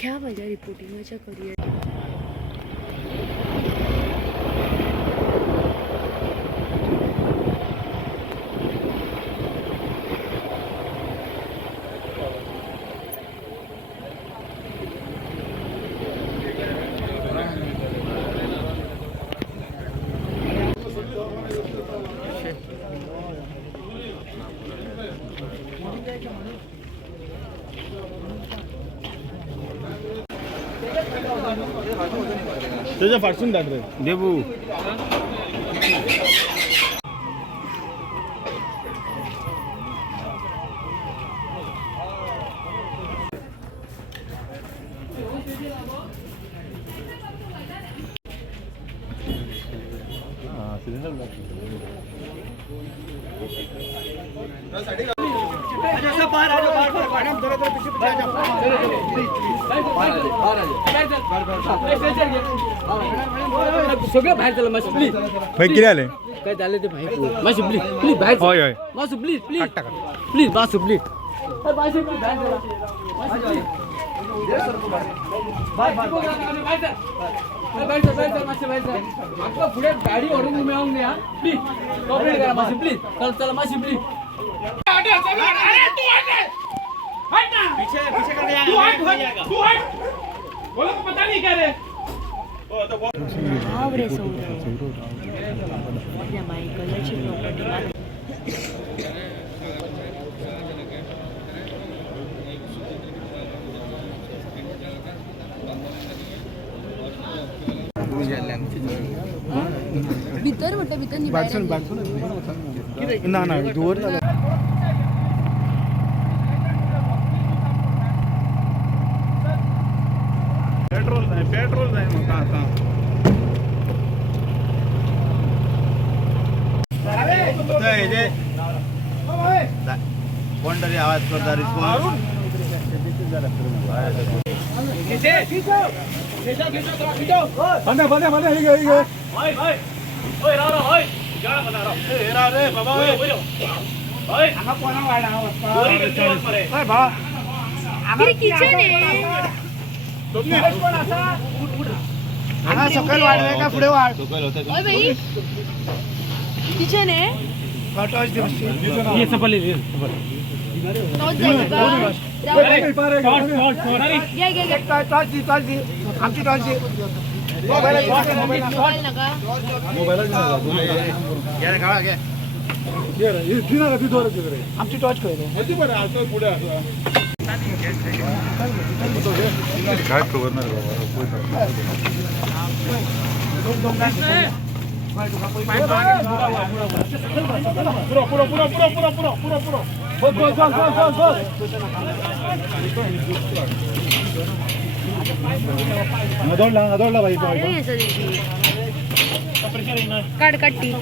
ह्या माझ्या रिपोर्टिंगच्या करिअर त्याच्या फाटसून टाक रे देबू सगळं बाहेर चला मासू प्लीज भाई किती आले काय झालं ते माहिती मासू प्लीज प्लीज बाहेर होय होय मासू प्लीज प्लीज प्लीज मासू प्लीज मासू प्लीज बाहेर चला पुढे गाडी ओढून मिळवून द्या प्लीज कॉपरेट करा मासू प्लीज चला चला मासू प्लीज पीछे कर दिया तू हट बोलो तो पता नहीं क्या रे भाव रे सौरव माझ्या मायकलची प्रॉपर्टी भीतर म्हटलं भीतर ना ना दूर पेट्रोल नाही मग आता कोणतरी आवाज करता रिस्पॉन्स किचन आहे सकाळी वाढवाय का पुढे वाढ किचन आहे आमची टॉर्च आमची टॉर्च पुढे काय खबर नाही दौडला भाई कडकट्टी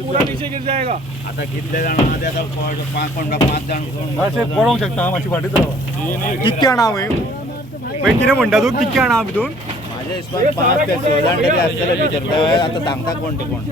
पूरा नीचे गिर जाएगा आता कितले जण पाच जण पळोवंक शकता मातशी फाटीत राव कितके आणा हांवें मागीर कितें म्हणटा तूं कितके आणा भितून माझ्या हिसपान 5 ते 6 जाण तरी आसतले भितर आता सांगता कोण ते कोण